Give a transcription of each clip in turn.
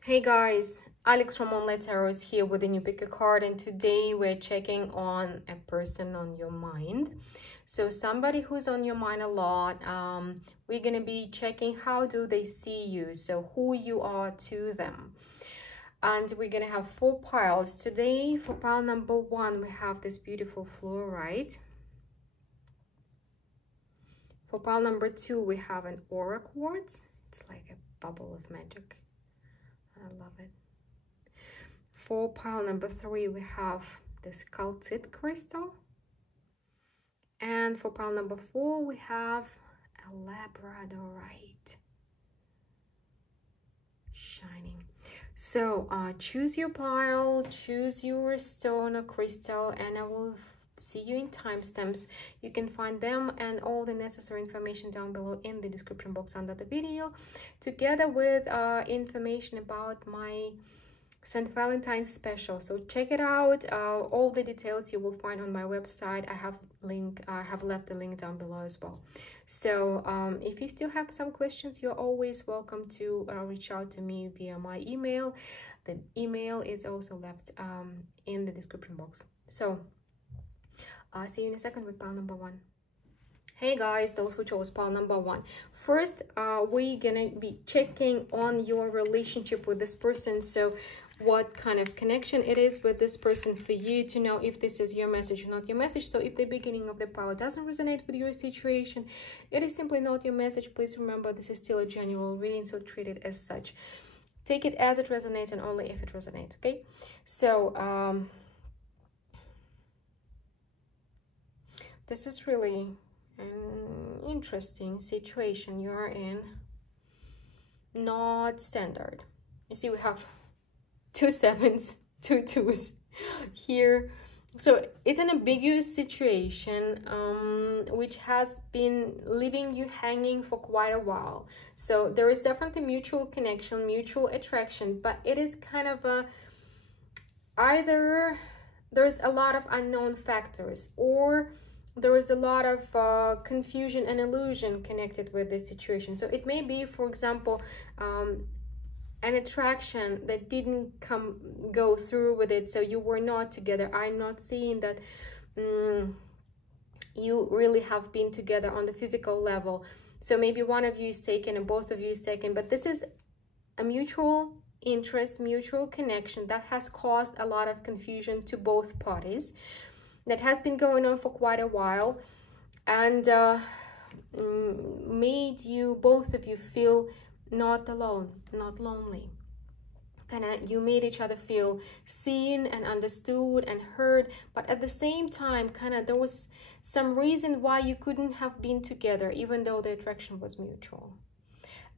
Hey guys, Alex from Online Tarot is here with a new pick a card, and today we're checking on a person on your mind. So somebody who's on your mind a lot. We're gonna be checking how do they see you, so who you are to them. And we're gonna have 4 piles today. For pile number 1, we have this beautiful fluorite. For pile number 2, we have an aura quartz. It's like a bubble of magic. I love it. For pile number 3, we have this calcite crystal. And for pile number 4, we have a labradorite shining. So choose your pile, choose your stone or crystal, and I will see you in timestamps. You can find them and all the necessary information down below in the description box under the video, together with information about my St. Valentine's special. So check it out. All the details you will find on my website. I have left the link down below as well. So if you still have some questions, you're always welcome to reach out to me via my email. The email is also left in the description box. So see you in a second with pile number 1. Hey guys, those who chose pile number 1. First, we're gonna be checking on your relationship with this person. So what kind of connection it is with this person for you to know if this is your message or not your message. So if the beginning of the pile doesn't resonate with your situation, it is simply not your message. Please remember, this is still a general reading, so treat it as such. Take it as it resonates and only if it resonates, okay? So this is really an interesting situation you are in. Not standard. You see, we have 2 sevens, 2 twos here. So it's an ambiguous situation, which has been leaving you hanging for quite a while. So there is definitely mutual connection, mutual attraction, but it is kind of a, either there's a lot of unknown factors, or there is a lot of confusion and illusion connected with this situation. So it may be, for example, an attraction that didn't go through with it, so you were not together. I'm not seeing that you really have been together on the physical level. So maybe one of you is taken and both of you is taken, but this is a mutual interest, mutual connection that has caused a lot of confusion to both parties, that has been going on for quite a while, and made you, both of you, feel not alone, not lonely. Kind of, you made each other feel seen and understood and heard, but at the same time, kind of, there was some reason why you couldn't have been together, even though the attraction was mutual.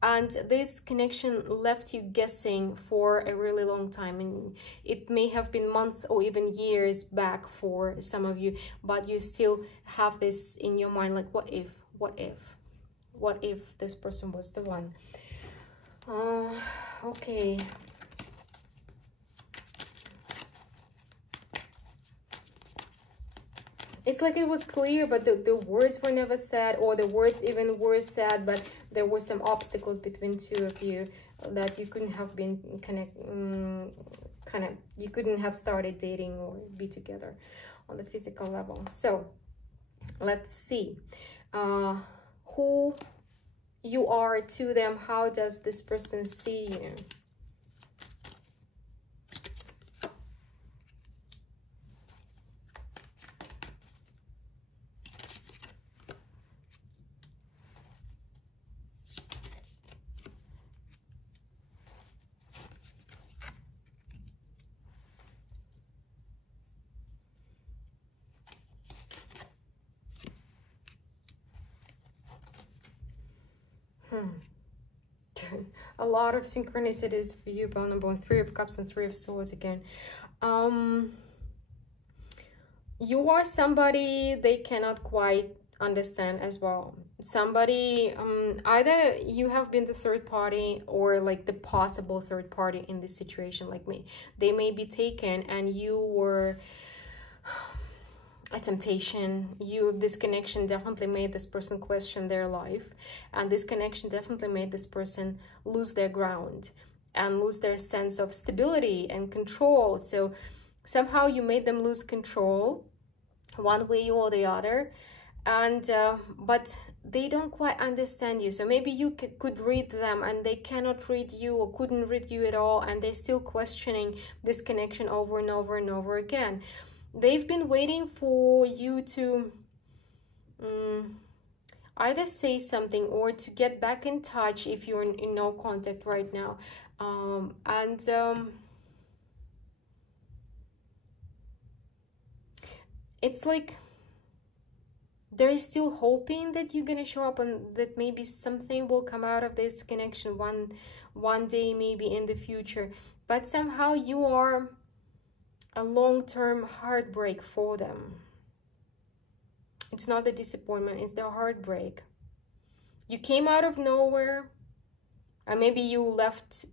And this connection left you guessing for a really long time, and it may have been months or even years back for some of you, but you still have this in your mind, like, what if this person was the one? Okay. It's like it was clear, but the words were never said, or the words even were said, but there were some obstacles between 2 of you that you couldn't have been you couldn't have started dating or be together on the physical level. So let's see who you are to them. How does this person see you? A lot of synchronicities for you, pile number 1. 3 of Cups and 3 of Swords again. You are somebody they cannot quite understand as well. Somebody, either you have been the third party, or like the possible third party in this situation, like me. They may be taken and you were a temptation. This connection definitely made this person question their life, and this connection definitely made this person lose their ground. and lose their sense of stability and control. So somehow you made them lose control one way or the other, and but they don't quite understand you. So maybe you could read them and they cannot read you, or couldn't read you at all, and they're still questioning this connection over and over and over again. They've been waiting for you to either say something or to get back in touch if you're in no contact right now. It's like they're still hoping that you're gonna show up and that maybe something will come out of this connection one day, maybe in the future. But somehow you are a long-term heartbreak for them. It's not the disappointment, it's the heartbreak. You came out of nowhere, and maybe you left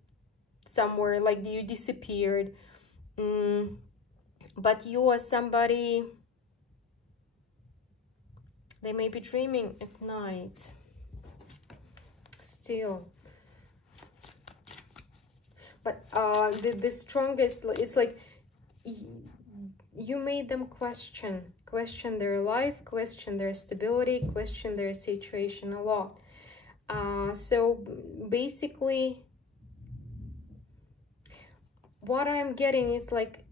somewhere, like you disappeared. But you are somebody they may be dreaming at night still. But the strongest, it's like you made them question their life, question their stability, question their situation a lot. So basically what I'm getting is like,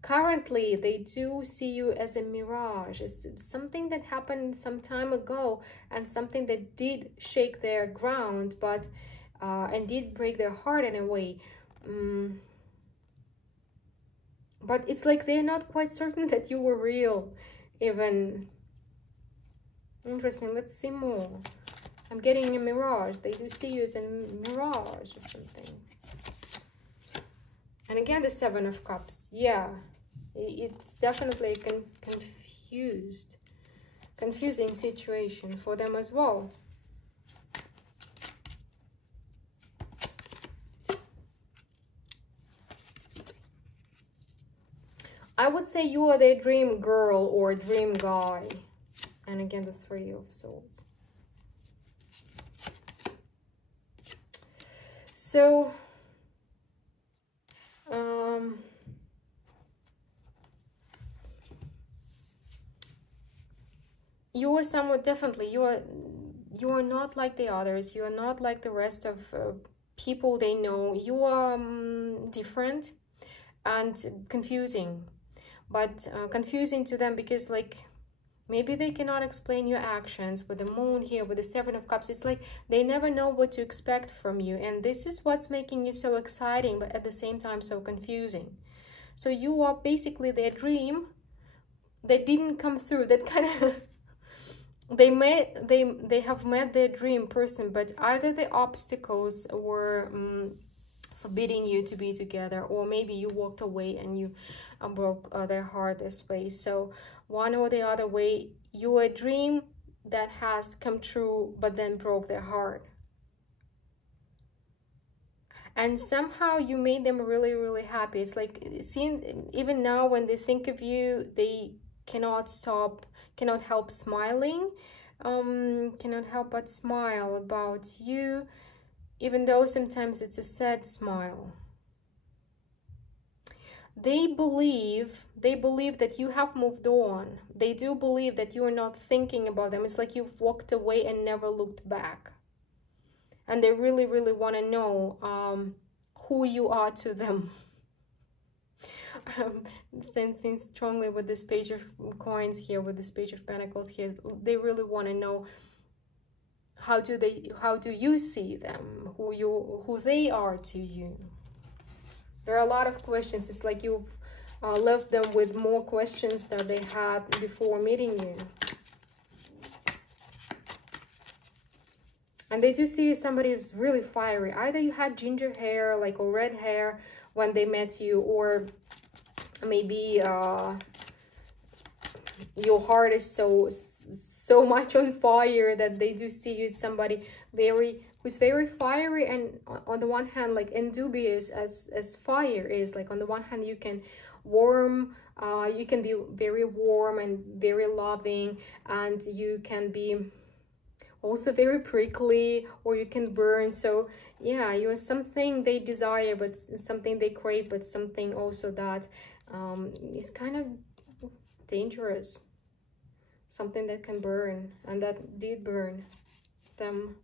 currently they do see you as a mirage. It's something that happened some time ago, and something that did shake their ground, but and did break their heart in a way. But it's like they're not quite certain that you were real even. Interesting. Let's see more. I'm getting a mirage. They do see you as a mirage or something. And again, the Seven of Cups. Yeah, it's definitely a confusing situation for them as well. I would say you are their dream girl or dream guy. And again, the Three of Swords. So, you are somewhat differently. You are not like the others. You are not like the rest of people they know. You are different and confusing. But confusing to them because, like, maybe they cannot explain your actions. With the Moon here, with the Seven of Cups, it's like they never know what to expect from you. And this is what's making you so exciting, but at the same time so confusing. So you are basically their dream that didn't come through. That kind of they have met their dream person, but either the obstacles were forbidding you to be together, or maybe you walked away and you broke their heart this way. So one or the other way, you're a dream that has come true but then broke their heart. And somehow you made them really, really happy. It's like, seeing, even now when they think of you, they cannot help smiling, cannot help but smile about you, even though sometimes it's a sad smile. They believe that you have moved on. They do believe that you are not thinking about them. It's like you've walked away and never looked back. And they really, really want to know who you are to them. Sensing strongly with this Page of Coins here, with this Page of Pentacles here, they really want to know how do you see them, who they are to you. There are a lot of questions. It's like you've left them with more questions than they had before meeting you. And they do see you as somebody who's really fiery. Either you had ginger hair, like, or red hair when they met you, or maybe your heart is so much on fire that they do see you as somebody who's very fiery, and on the one hand, like, and dubious as fire is. Like, on the one hand, you can be very warm and very loving, and you can be also very prickly, or you can burn. So yeah, you're something they desire, but something they crave, but something also that is kind of dangerous, something that can burn, and that did burn them.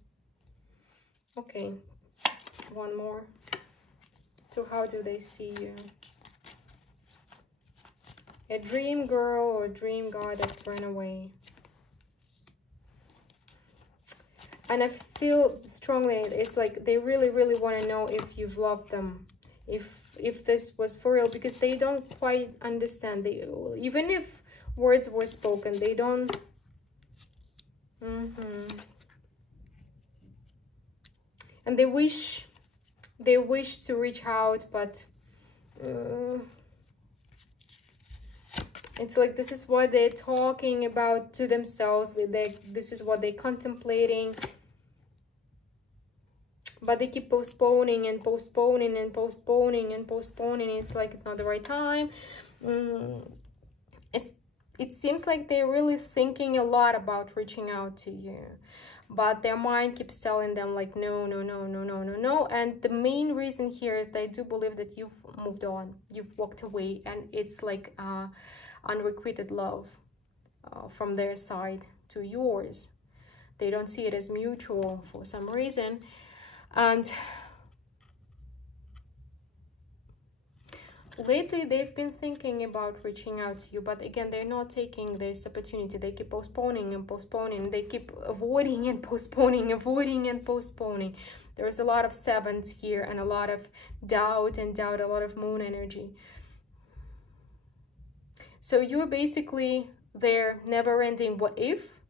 Okay, one more. So how do they see you? A dream girl or dream guy that ran away. And I feel strongly it's like they really, really want to know if you've loved them, if this was for real, because they don't quite understand. They, even if words were spoken, they don't. And they wish to reach out, but it's like this is what they're talking about to themselves. This is what they're contemplating. But they keep postponing and postponing and postponing and postponing. It's like it's not the right time. It seems like they're really thinking a lot about reaching out to you, but their mind keeps telling them like no, no, no, no, no, no, no. And the main reason here is they do believe that you've moved on, you've walked away, and it's like unrequited love from their side to yours. They don't see it as mutual for some reason. And lately they've been thinking about reaching out to you, but again, they're not taking this opportunity. They keep postponing and postponing. They keep avoiding and postponing, avoiding and postponing. There's a lot of sevens here and a lot of doubt, a lot of moon energy. So you're basically their never-ending what if,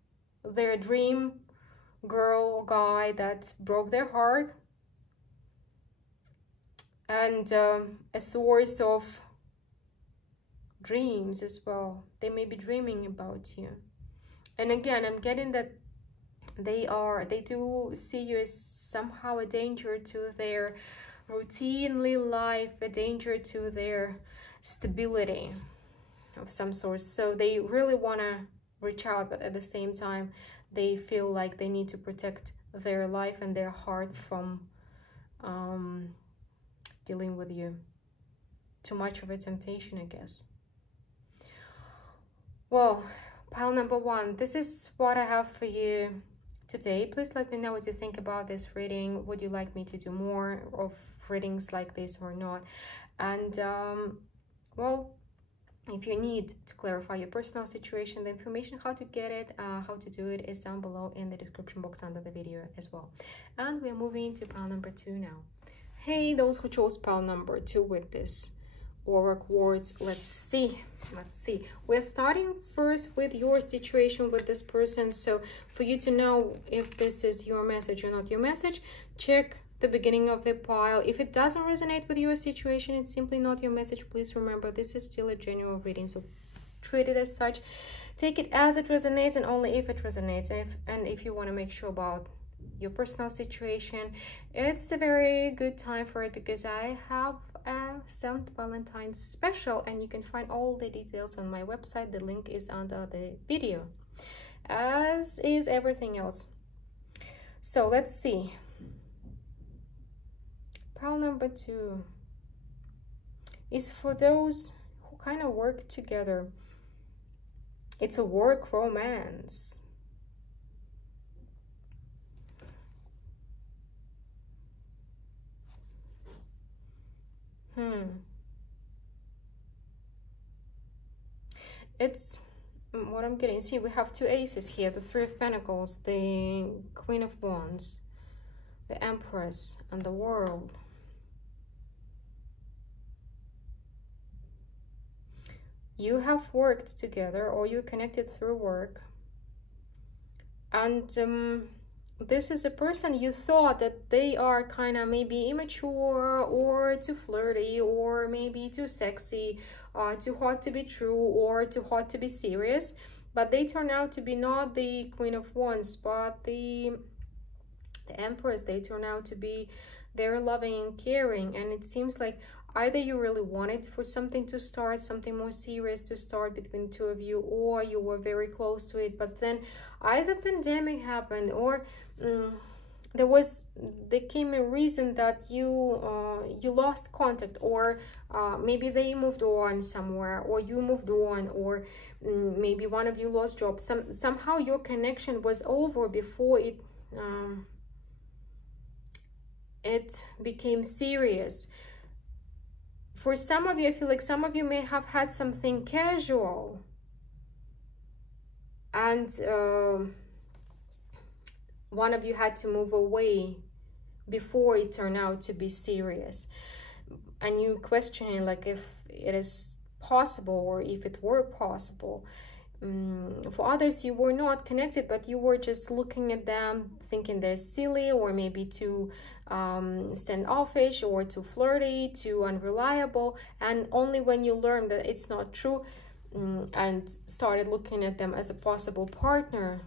their dream girl or guy that broke their heart, and a source of dreams as well. They may be dreaming about you. And again, I'm getting that they do see you as somehow a danger to their routinely life, a danger to their stability of some sort. So they really want to reach out, but at the same time they feel like they need to protect their life and their heart from dealing with you. Too much of a temptation, I guess. Well, pile number one, this is what I have for you today. Please let me know what you think about this reading. Would you like me to do more of readings like this or not? And well, if you need to clarify your personal situation, the information how to get it, how to do it is down below in the description box under the video as well. And we're moving to pile number two now. Hey, those who chose pile number two with this Oracle words, let's see. We're starting first with your situation with this person. So for you to know if this is your message or not your message, check the beginning of the pile. If it doesn't resonate with your situation, it's simply not your message. Please remember, this is still a general reading, so treat it as such. Take it as it resonates and only if it resonates. And if you want to make sure about your personal situation, it's a very good time for it, because I have a St. Valentine's special, and you can find all the details on my website. The link is under the video, as is everything else. So let's see. Pile number two is for those who kind of work together. It's a work romance. It's what I'm getting. See, we have two aces here, the Three of Pentacles, the Queen of Wands, the Empress, and the World. You have worked together, or you connected through work, and this is a person you thought that they are kind of maybe immature or too flirty or maybe too sexy, too hot to be true or too hot to be serious, but they turn out to be not the Queen of Wands but the Empress. They turn out to be very loving and caring, and it seems like Either you really wanted for something to start, something more serious to start between two of you, or you were very close to it, but then either pandemic happened, or there came a reason that you lost contact, or maybe they moved on somewhere, or you moved on, or maybe one of you lost job. Somehow your connection was over before it became serious. For some of you, I feel like some of you may have had something casual, and one of you had to move away before it turned out to be serious. And you questioning like if it is possible, or if it were possible. For others, you were not connected, but you were just looking at them thinking they're silly, or maybe too standoffish, or too flirty, too unreliable. And only when you learned that it's not true and started looking at them as a possible partner,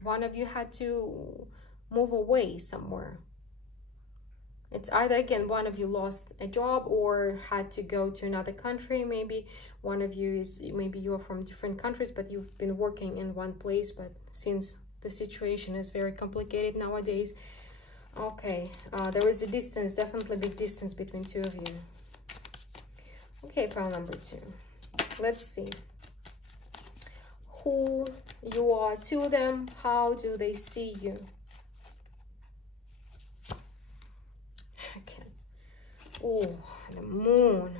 one of you had to move away somewhere. It's either, again, one of you lost a job or had to go to another country. Maybe one of you maybe you're from different countries, but you've been working in one place. But since the situation is very complicated nowadays, okay, there is a distance, definitely big distance between two of you. Okay, pile number 2. Let's see who you are to them. How do they see you? Oh, the moon.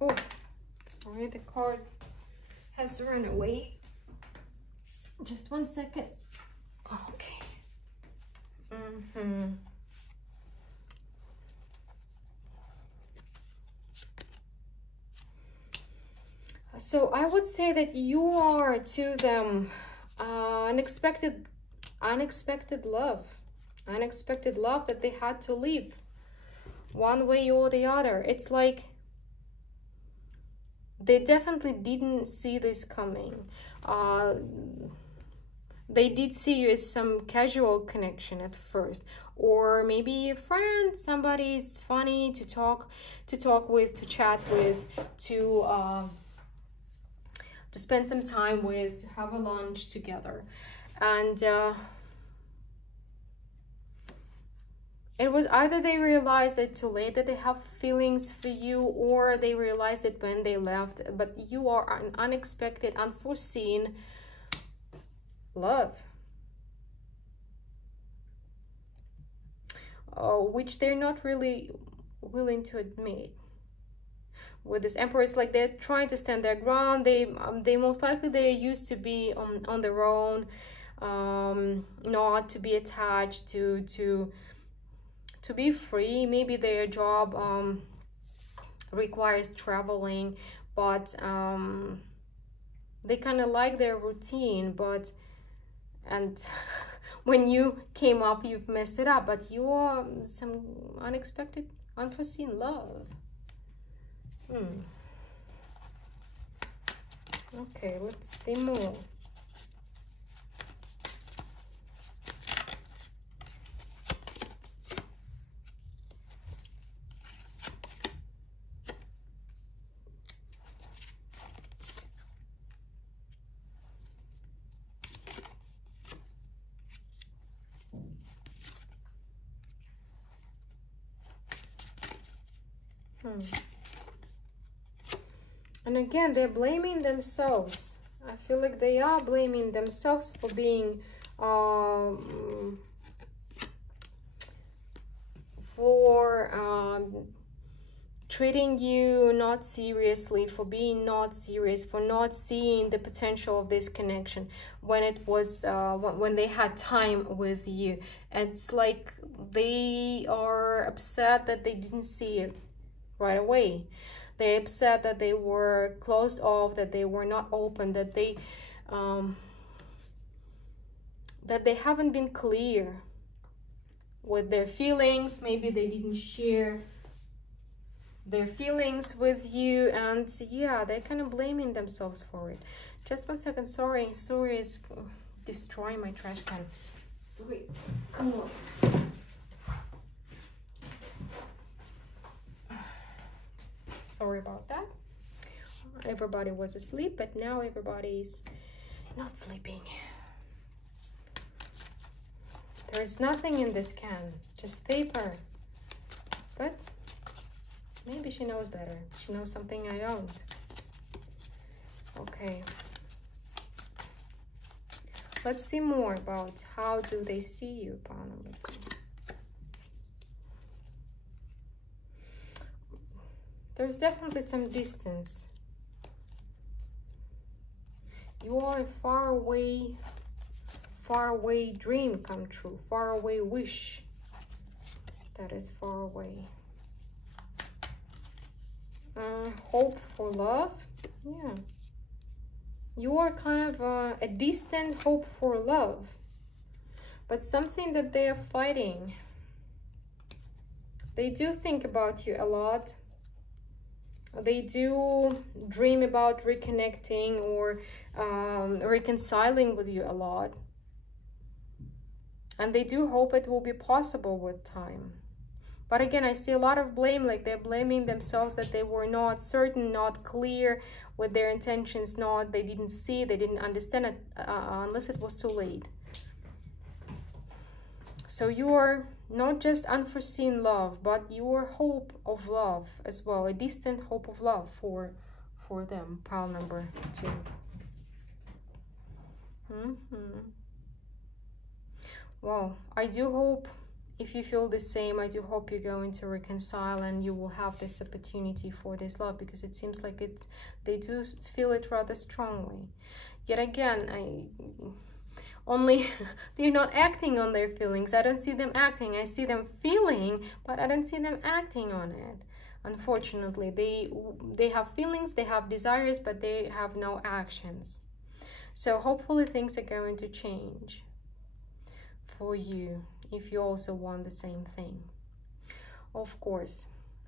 Oh, sorry, the card has run away. Just 1 second. Okay. So I would say that you are to them unexpected love that they had to leave one way or the other. It's like they definitely didn't see this coming. They did see you as some casual connection at first, or maybe a friend, somebody's funny to talk with, to chat with, to spend some time with, to have a lunch together. And it was either they realized it too late that they have feelings for you, or they realized it when they left. But you are an unexpected, unforeseen love, which they're not really willing to admit. With this Emperor, it's like they're trying to stand their ground. They most likely they used to be on their own, not to be attached, to be free. Maybe their job requires traveling, but they kind of like their routine. But and when you came up, you've messed it up. But you are some unexpected, unforeseen love. Okay, let's see more. And again, they're blaming themselves. I feel like they are blaming themselves for being treating you not seriously, for being not serious, for not seeing the potential of this connection when it was when they had time with you. And it's like they are upset that they didn't see it right away. They're upset that they were closed off, that they were not open, that they haven't been clear with their feelings. Maybe they didn't share their feelings with you, and yeah, they're kind of blaming themselves for it. Just 1 second. Sorry is destroying my trash can. Sorry, come on. Sorry about that. Everybody was asleep, but now everybody's not sleeping. There's nothing in this can, just paper. But maybe she knows better. She knows something I don't. Okay. Let's see more about how do they see you, pile number 2. There's definitely some distance. You are a far away dream come true, far away wish that is far away. Hope for love, yeah. You are kind of a distant hope for love, but something that they are fighting. They do think about you a lot. They do dream about reconnecting or reconciling with you a lot. And they do hope it will be possible with time. But again, I see a lot of blame, like they're blaming themselves that they were not certain, not clear with their intentions, they didn't see, they didn't understand it unless it was too late. So you are not just unforeseen love, but your hope of love as well, a distant hope of love for them, pile number 2. Well, I do hope, if you feel the same, I do hope you're going to reconcile and you will have this opportunity for this love, because it seems like they do feel it rather strongly. Yet again, they're not acting on their feelings. I don't see them acting. I see them feeling, but I don't see them acting on it. Unfortunately, they have feelings, they have desires, but they have no actions. So hopefully things are going to change for you if you also want the same thing. Of course.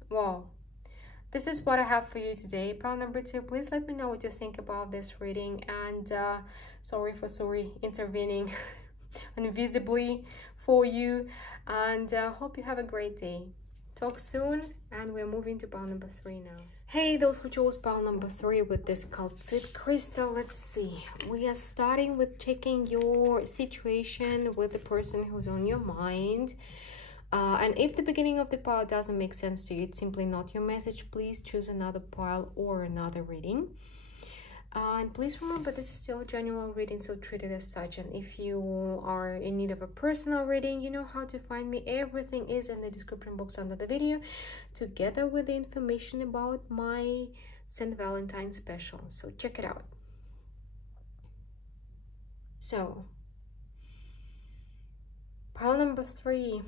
Well, this is what I have for you today, pile number 2. Please let me know what you think about this reading, and sorry for intervening invisibly for you, and hope you have a great day. Talk soon, and we're moving to pile number 3 now. Hey, those who chose pile number 3 with this sculpted crystal, let's see. We are starting with checking your situation with the person who's on your mind. And if the beginning of the pile doesn't make sense to you, it's simply not your message, please choose another pile or another reading. And please remember, this is still a general reading, so treat it as such. And if you are in need of a personal reading, you know how to find me. Everything is in the description box under the video, together with the information about my St. Valentine's special. So check it out. So, pile number 3.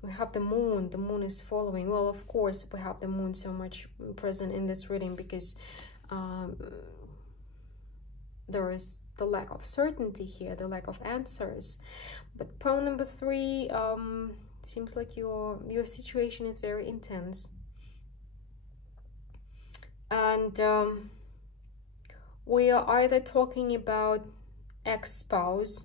We have the moon. The moon is following. Well, of course, we have the moon so much present in this reading because there is the lack of certainty here, the lack of answers. But pile number 3, seems like your situation is very intense. And we are either talking about ex-spouse.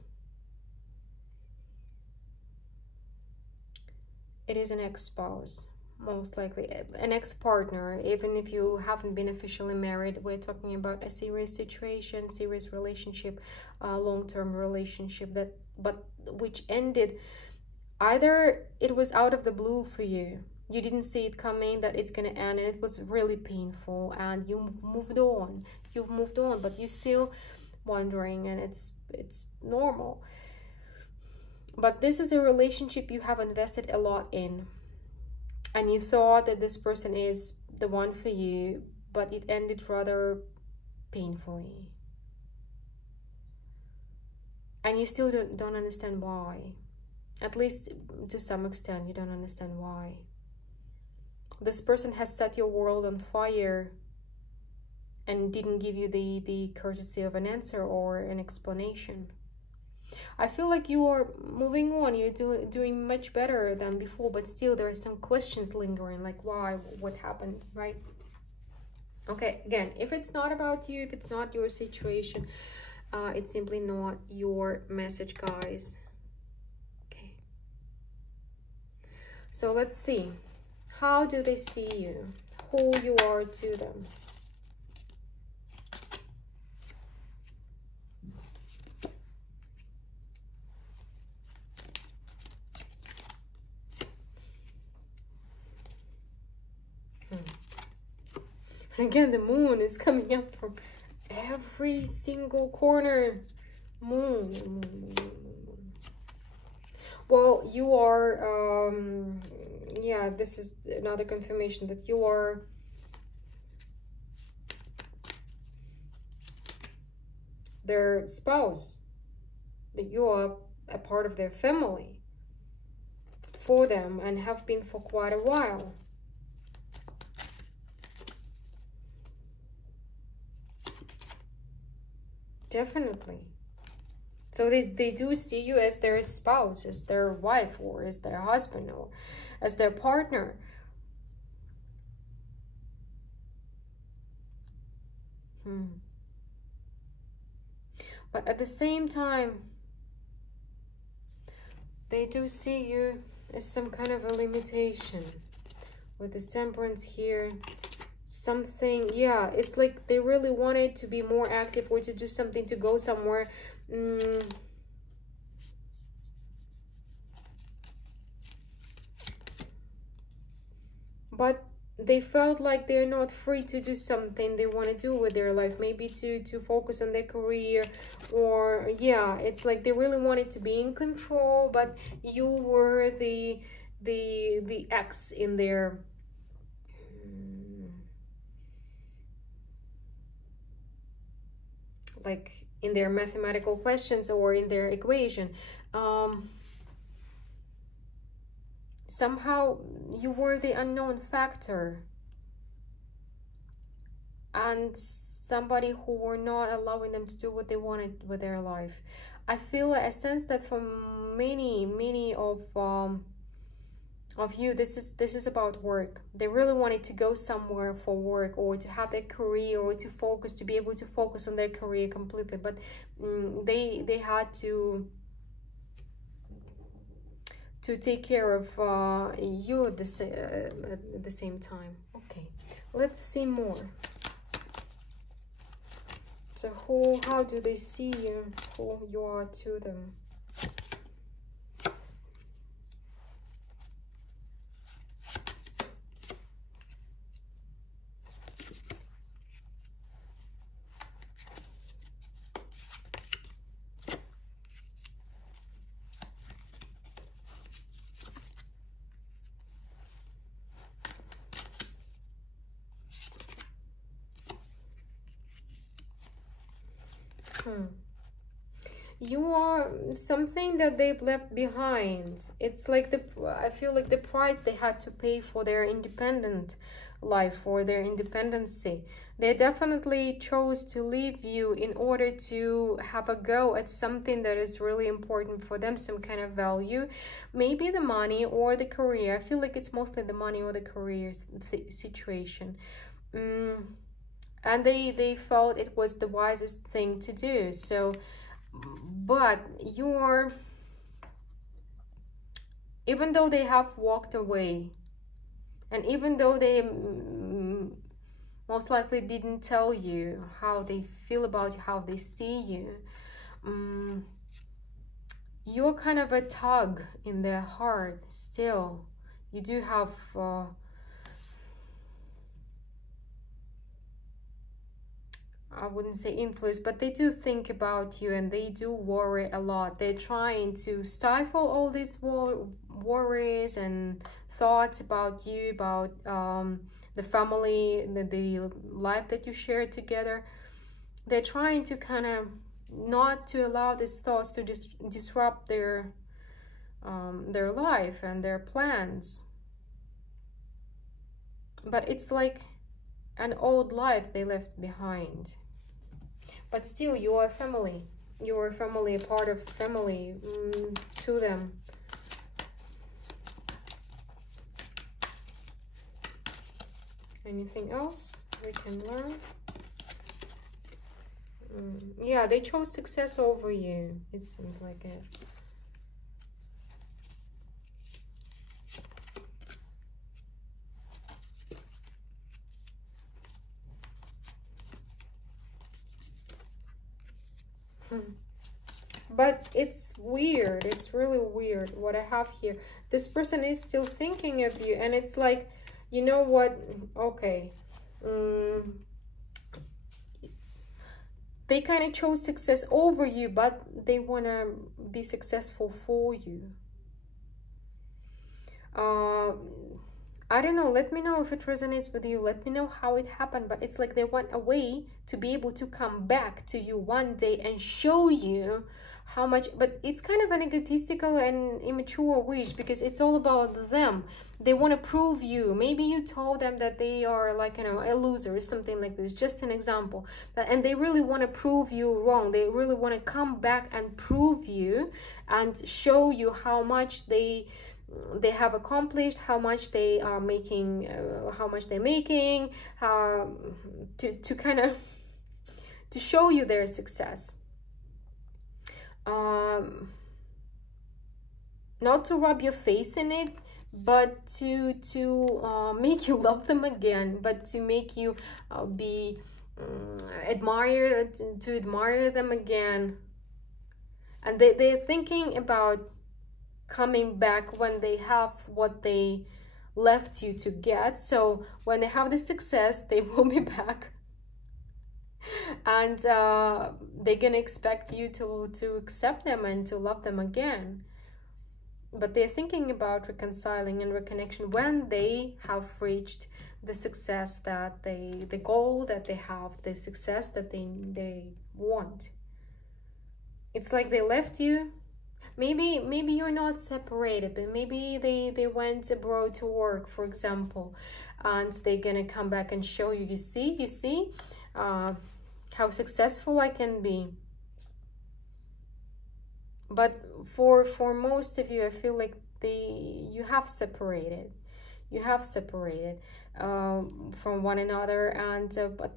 It is an ex-spouse, most likely an ex-partner. Even if you haven't been officially married, we're talking about a serious situation, serious relationship, long-term relationship which ended. Either it was out of the blue for you, you didn't see it coming that it's gonna end, and it was really painful, and you moved on. You've moved on, but you're still wondering, and it's normal. But this is a relationship you have invested a lot in, and you thought that this person is the one for you, but it ended rather painfully. And you still don't understand why. At least to some extent, you don't understand why. This person has set your world on fire and didn't give you the courtesy of an answer or an explanation. I feel like you are moving on, you're doing much better than before, but still there are some questions lingering, like why, what happened, right? Okay, again, if it's not about you, if it's not your situation, it's simply not your message, guys. Okay. So let's see. How do they see you? Who you are to them? Again, the moon is coming up from every single corner. Moon, moon, moon, moon, moon. Well, you are, yeah, this is another confirmation that you are their spouse, that you are a part of their family for them and have been for quite a while. Definitely. So they do see you as their spouse, as their wife, or as their husband, or as their partner. But at the same time, they do see you as some kind of a limitation. With this temperance here, something, yeah, it's like they really wanted to be more active or to do something, to go somewhere. But they felt like they're not free to do something they want to do with their life, maybe to focus on their career, or yeah, it's like they really wanted to be in control, but you were the X in their like in their mathematical questions or in their equation. Somehow you were the unknown factor and somebody who were not allowing them to do what they wanted with their life. I feel a sense that for many of you, this is about work. They really wanted to go somewhere for work, or to have their career, or to focus, to be able to focus on their career completely, but they had to take care of you at the same time. Okay, let's see more. So how do they see you, who you are to them? You are something that they've left behind. It's like I feel like the price they had to pay for their independent life, for their independency. They definitely chose to leave you in order to have a go at something that is really important for them, some kind of value, maybe the money or the career. I feel like it's mostly the money or the career situation. And they felt it was the wisest thing to do. So, but you're, even though they have walked away, and even though they most likely didn't tell you how they feel about you, how they see you, you're kind of a tug in their heart still. You do have I wouldn't say influence, but they do think about you and they do worry a lot. They're trying to stifle all these worries and thoughts about you, about the family, the life that you share together. They're trying to kind of not to allow these thoughts to disrupt their life and their plans. But it's like an old life they left behind. But still, you are family. Your family, a part of family to them. Anything else we can learn? Yeah, they chose success over you. It seems like it. But it's weird. It's really weird what I have here. This person is still thinking of you, and it's like, you know what? Okay. They kind of chose success over you, but they want to be successful for you. I don't know. Let me know if it resonates with you. Let me know how it happened. But it's like they want a way to be able to come back to you one day and show you how much. But it's kind of an egotistical and immature wish, because it's all about them. They want to prove you. Maybe you told them that they are like, you know, a loser or something like this. Just an example. And they really want to prove you wrong. They really want to come back and prove you and show you how much they have accomplished, how much they are making, how much they're making, to kind of to show you their success. Not to rub your face in it, but to make you love them again, but to make you be admired, to admire them again. And they're thinking about coming back when they have what they left you to get. So when they have the success, they will be back, and they're gonna expect you to accept them and to love them again. But they're thinking about reconciling and reconnection when they have reached the success that the goal that they have, the success that they want. It's like they left you. Maybe you're not separated, but maybe they went abroad to work, for example, and they're gonna come back and show you, you see how successful I can be. But for most of you, I feel like you have separated from one another, and but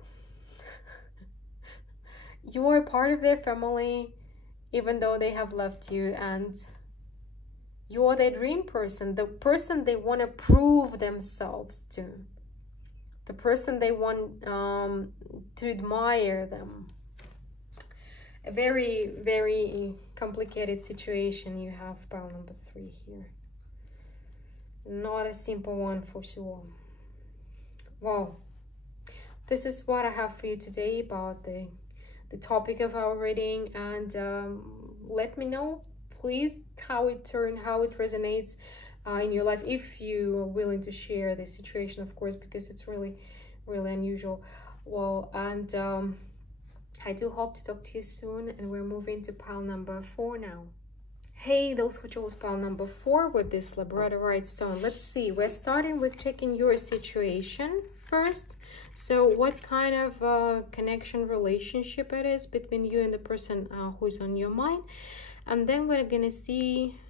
you are part of their family, even though they have left you, and you are their dream person, the person they want to prove themselves to, the person they want to admire them. A very, very complicated situation you have, pile number 3 here. Not a simple one for sure. Well, this is what I have for you today about the topic of our reading, and let me know, please, how it turned, how it resonates in your life, if you are willing to share this situation, of course, because it's really, really unusual. Well, and I do hope to talk to you soon, and we're moving to pile number 4 now. Hey, those who chose pile number 4 with this labradorite stone, let's see. We're starting with checking your situation first. So what kind of connection, relationship it is between you and the person who is on your mind. And then we're gonna see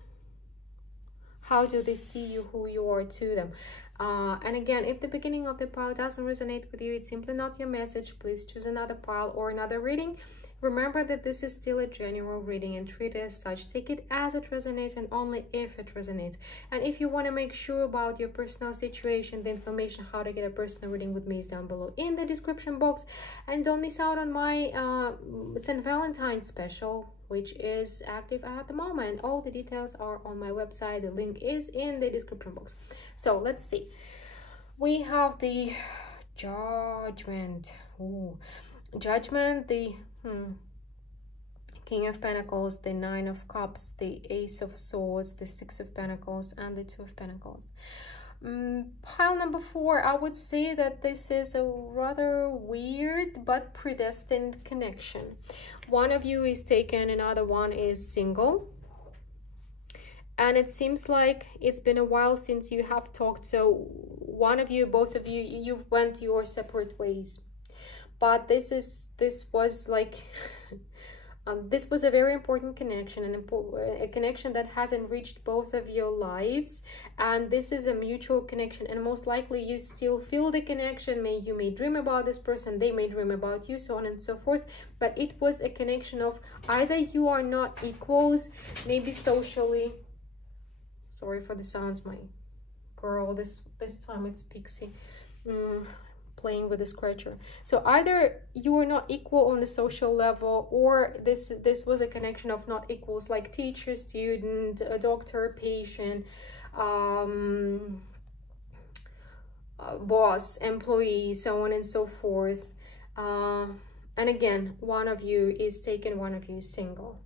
how do they see you, who you are to them. And again, if the beginning of the pile doesn't resonate with you, it's simply not your message. Please choose another pile or another reading. Remember that this is still a general reading, and treat it as such. Take it as it resonates and only if it resonates. And if you want to make sure about your personal situation, the information how to get a personal reading with me is down below in the description box. And don't miss out on my St. Valentine's special, which is active at the moment. All the details are on my website. The link is in the description box. So let's see. We have the Judgment. Ooh. Judgment, the King of Pentacles, the 9 of Cups, the Ace of Swords, the 6 of Pentacles, and the 2 of Pentacles. Pile number 4, I would say that this is a rather weird but predestined connection. One of you is taken, another one is single. And it seems like it's been a while since you have talked. So one of you, both of you, you went your separate ways. But this was like This was a very important connection, a connection that has enriched both of your lives, and this is a mutual connection, and most likely you still feel the connection. You may dream about this person, they may dream about you, so on and so forth, but it was a connection of either you are not equals, maybe socially. Sorry for the sounds, my girl, this time it's Pixie playing with the scratcher. So either you are not equal on the social level, or this was a connection of not equals, like teacher, student, a doctor, patient, boss, employee, so on and so forth. And again, one of you is taken, one of you is single.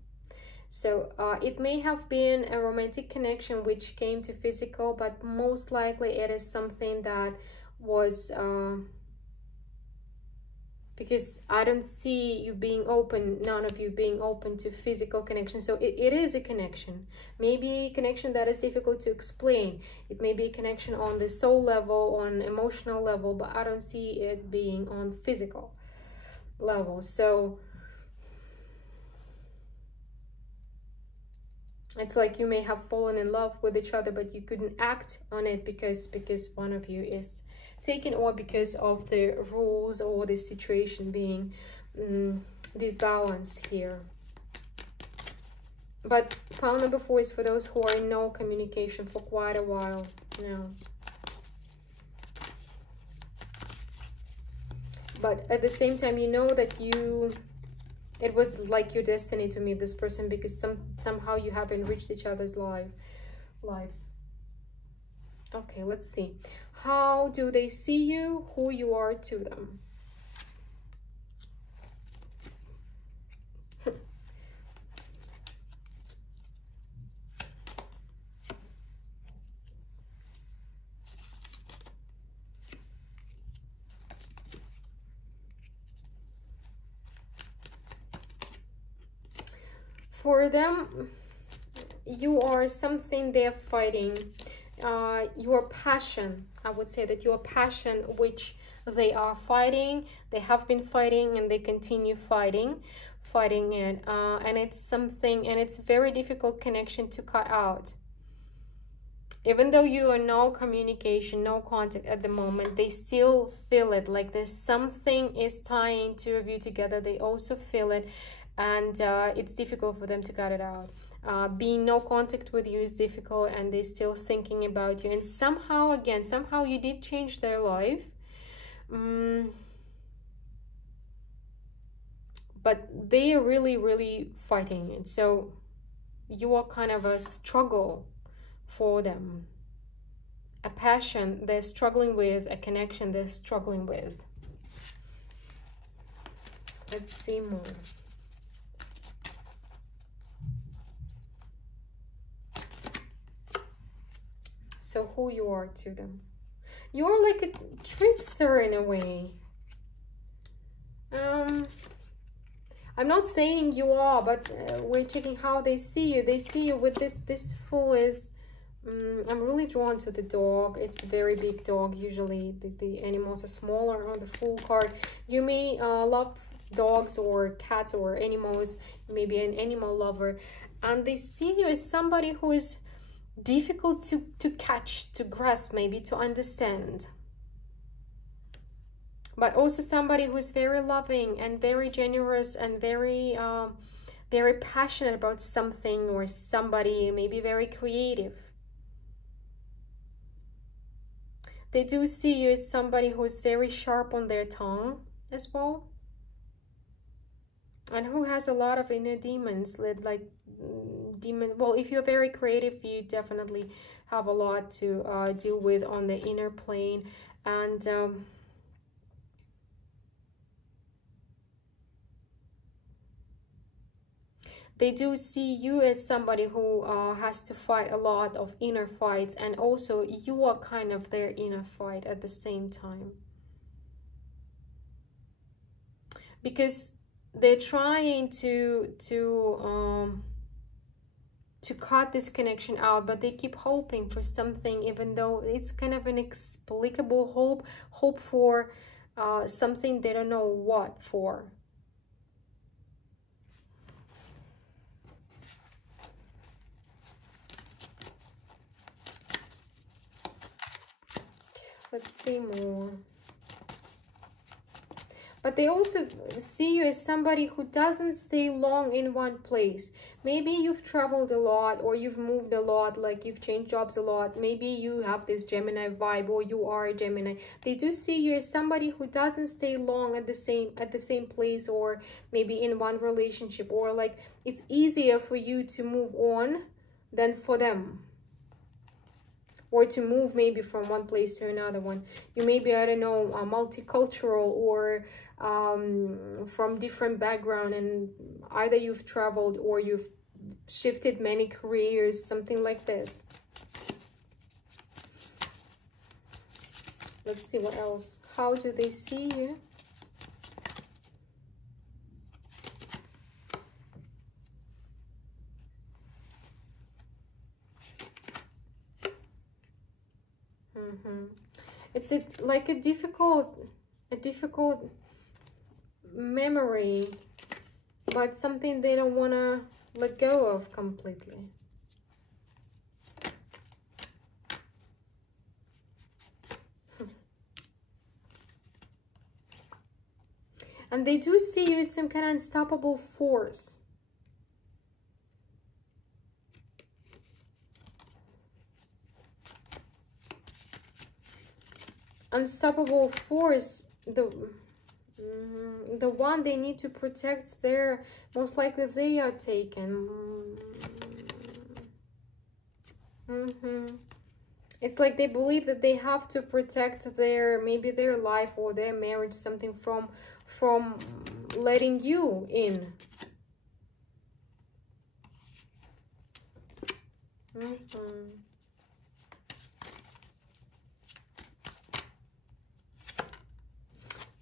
So it may have been a romantic connection which came to physical, but most likely it is something that was because I don't see you being open, none of you being open to physical connection. So it is a connection, maybe a connection that is difficult to explain. It may be a connection on the soul level, on emotional level, but I don't see it being on physical level. So it's like you may have fallen in love with each other, but you couldn't act on it because one of you is taken, or because of the rules or the situation being disbalanced here. But pile number 4 is for those who are in no communication for quite a while now. But at the same time, you know that it was like your destiny to meet this person, because somehow you have enriched each other's lives. Okay, let's see. How do they see you? Who you are to them? For them, you are something they're fighting. Your passion, I would say that your passion which they are fighting, they have been fighting, and they continue fighting it, and it's something, and it's a very difficult connection to cut out. Even though you are no communication, no contact at the moment, they still feel it, like there's something is tying two of you together. They also feel it, and it's difficult for them to cut it out. Being no contact with you is difficult, and they're still thinking about you, and somehow you did change their life, but they are really fighting it. So you are kind of a struggle for them, a passion they're struggling with, a connection they're struggling with. Let's see more. So who you are to them? You're like a trickster in a way. I'm not saying you are, but we're checking how they see you. They see you with this Fool is, I'm really drawn to the dog. It's a very big dog. Usually the animals are smaller on the Fool card. You may love dogs or cats or animals, maybe an animal lover, and they see you as somebody who is difficult to catch, to grasp, maybe to understand, but also somebody who is very loving and very generous and very very passionate about something or somebody, maybe very creative. They do see you as somebody who is very sharp on their tongue as well, and who has a lot of inner demons, like well, if you're very creative, you definitely have a lot to deal with on the inner plane. And they do see you as somebody who has to fight a lot of inner fights, and also you are kind of their inner fight at the same time, because they're trying to cut this connection out, but they keep hoping for something, even though it's kind of an inexplicable hope for something they don't know what for. Let's see more. But they also see you as somebody who doesn't stay long in one place. Maybe you've traveled a lot, or you've moved a lot, like you've changed jobs a lot. Maybe you have this Gemini vibe, or you are a Gemini. They do see you as somebody who doesn't stay long at the same place, or maybe in one relationship, or like it's easier for you to move on than for them. Or to move maybe from one place to another one. You may be, I don't know, multicultural, or from different background, and either you've traveled or you've shifted many careers, something like this. Let's see what else. How do they see you? It's like a difficult memory, but something they don't want to let go of completely. And they do see you as some kind of unstoppable force. Unstoppable force, the one they need to protect. There, most likely they are taken. It's like they believe that they have to protect maybe their life or their marriage, something from letting you in.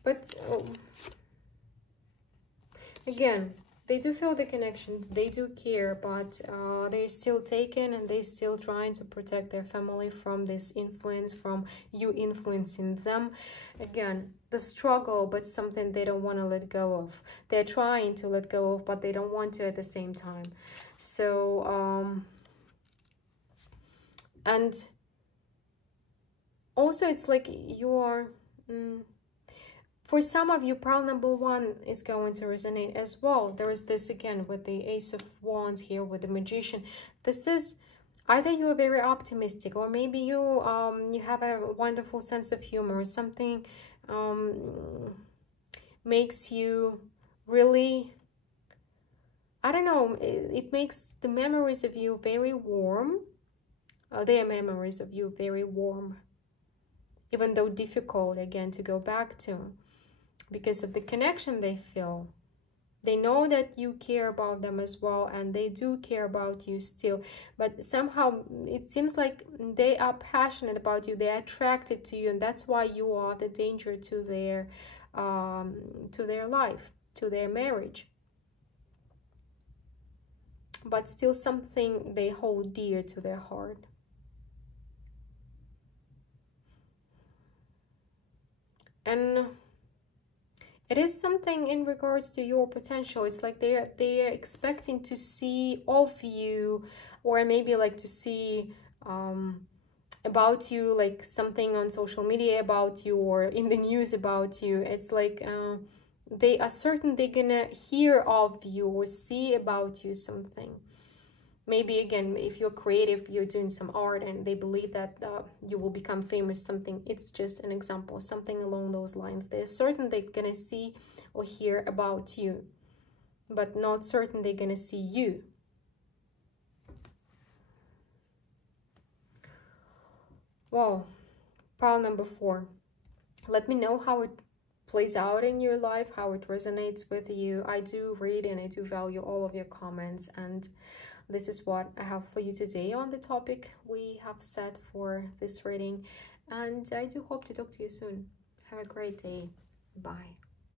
But again, they do feel the connection, they do care, but they're still taken, and they're still trying to protect their family from this influence, from you influencing them. Again, the struggle, but something they don't want to let go of. They're trying to let go of, but they don't want to at the same time. So, and also it's like you are... for some of you, pile number 1 is going to resonate as well. There is this again with the Ace of Wands here, with the Magician. This is either you are very optimistic, or maybe you have a wonderful sense of humor, or something makes you really, I don't know, it makes the memories of you very warm. Their memories of you very warm, even though difficult again to go back to, because of the connection they feel. They know that you care about them as well, and they do care about you still, but somehow it seems like they are passionate about you, they're attracted to you, and that's why you are the danger to their life, to their marriage. But still something they hold dear to their heart. And it is something in regards to your potential. It's like they're expecting to see of you, or maybe like to see about you, like something on social media about you, or in the news about you. It's like they are certain they're gonna hear of you or see about you something. Maybe again, if you're creative, you're doing some art, and they believe that you will become famous, something. It's just an example, something along those lines. They're certain they're gonna see or hear about you, but not certain they're gonna see you. Well, pile number 4. Let me know how it plays out in your life, how it resonates with you. I do read and I do value all of your comments, and this is what I have for you today on the topic we have set for this reading, and I do hope to talk to you soon. Have a great day. Bye.